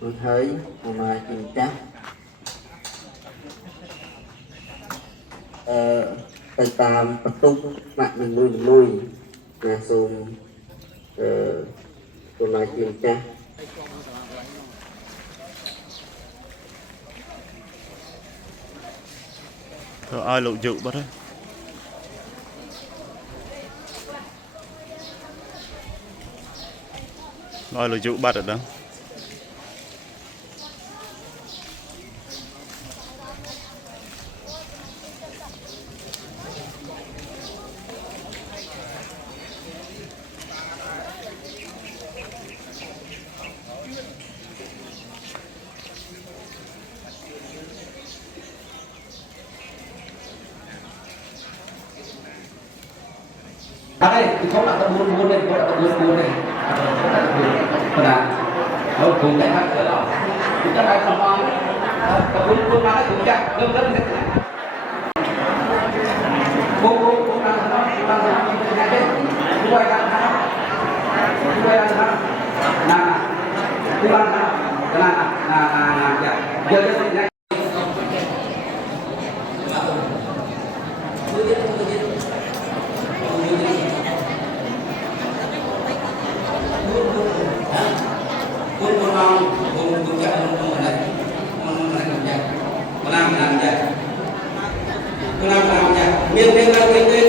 tôi thấy mà chừng chắcไปตามประตูหนักหนึ่งลุยนะซูมตัวมาจริงจ้ะthôi ai lộ dụ bắt đấy ai lộ dụ bắt ở đó đây thì không là tao buôn đây, không là tao buôn này, không là tao là đâu cùng cái khác nữa, chúng ta phải làm ăn, tao buôn mà cũng chắc, đâu rất là buôn đang cái đấy, quay ra nè, đi ban nè, giờ miền miền Nam kinh tế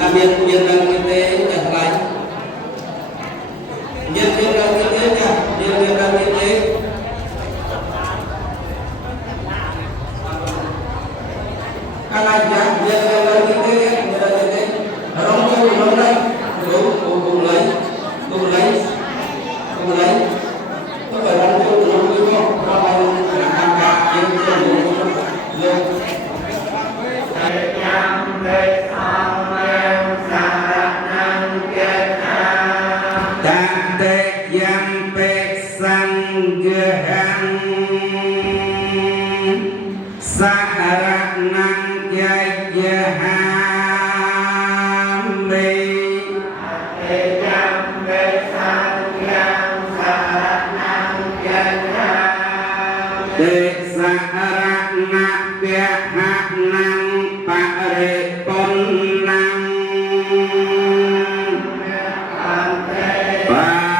là miền Nam kinh tế chẳng lại miền Nam kinh tế nha miền Nam kinh tế các anh nhá miền Nam kinh tế rong rong đây cùng lấy có phải rong không có ai làm cả miền Nam Bye.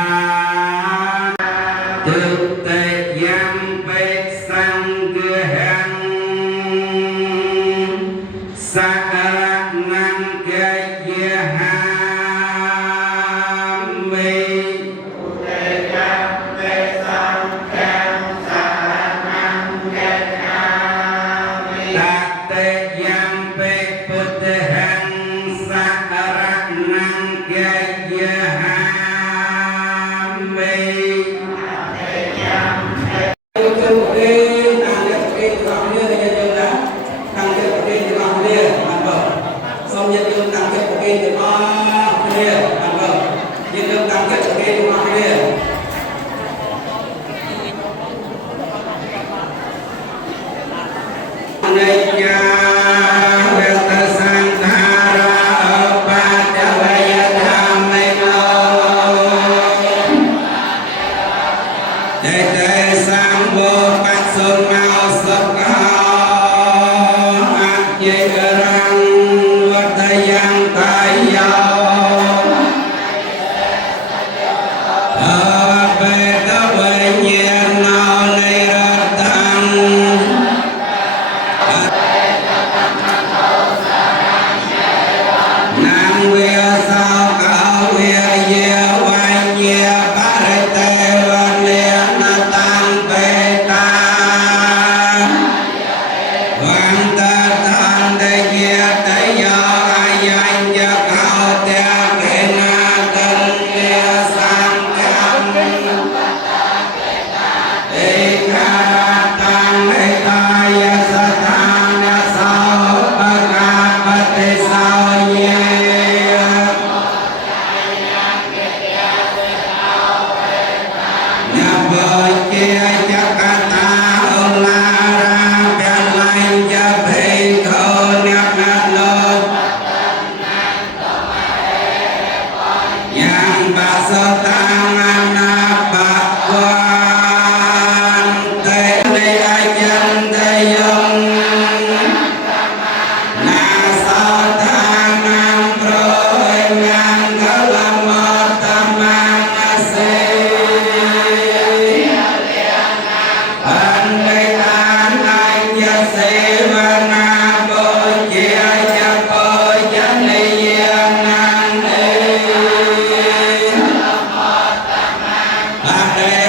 Hare